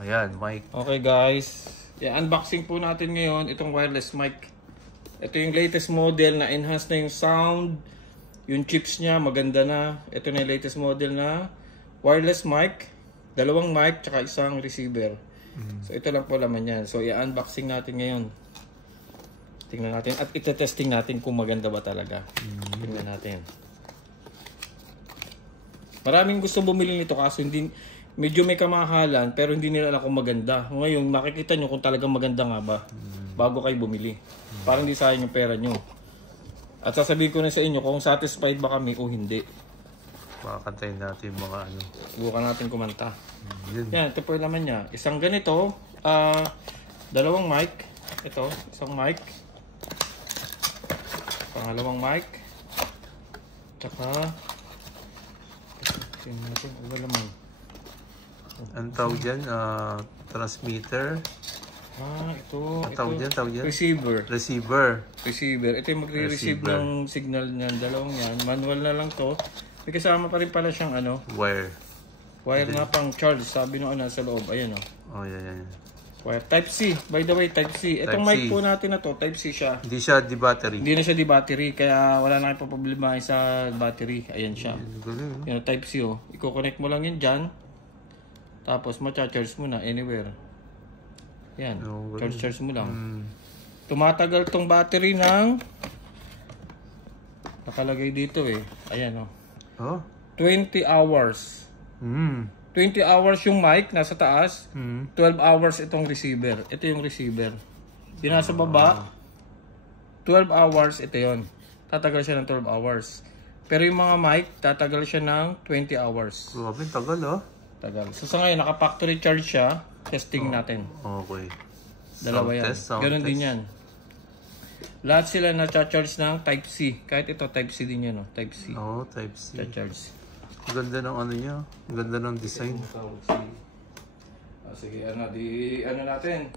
Ayan, mic. Okay guys, unboxing po natin ngayon itong wireless mic. Ito yung latest model na enhance na yung sound, yung chips niya maganda na. Ito na yung latest model na wireless mic, dalawang mic tsaka isang receiver. So ito lang po laman yan. So i-unboxing natin ngayon. Tingnan natin at ite-testing natin kung maganda ba talaga. Tingnan natin. Maraming gusto bumili nito kaso hindi, medyo may kamahalan pero hindi nila alam kung maganda. Ngayon makikita nyo kung talagang maganda nga ba bago kayo bumili. Para hindi sayang yung pera nyo. At sasabihin ko na sa inyo kung satisfied ba kami o hindi. Makakantayin natin yung mga ano. Subukan natin kumanta. Yun. Yan, ito po yung laman niya. Isang ganito, dalawang mic. Ito, isang mic. Pangalawang mic. Tsaka tingnan natin, ano laman? Ang tawag dyan, transmitter. Ito. Tawag dyan? Receiver. Receiver. Ito yung magre-receive ng signal niyan. Dalawang yan. Manual na lang to. May kasama pa rin pala siyang ano. Wire. Wire na pang charge. Sabi nung nasa loob. Ayan o. Oh, yan. Wire. Type C. By the way, Type C. Itong mic po natin na to, Type C siya. Hindi siya di-battery. Hindi na siya di-battery. Kaya wala na kayong problema sa battery. Ayan siya. Yan, Type C o. I-connect mo lang yun dyan. Tapos ma-charge mo na anywhere. Yan. Charge mo lang. Tumatagal tong battery ng nakalagay dito eh. Ayan o. 20 hours. 20 hours yung mic nasa taas. 12 hours itong receiver. Ito yung receiver. Yung nasa baba 12 hours ito yon. Tatagal siya ng 12 hours. Pero yung mga mic tatagal siya ng 20 hours. Grabe, tagal Tagal. So sa ngayon naka-factory charge siya. Testing natin. Okay. Dalawa yan. Ganon din yan. Lahat sila na-charge ng Type C. Kahit ito Type C din yan. Type C. Type C. Charge. Ganda ng ano niya. Ganda ng design. Sige, ano natin.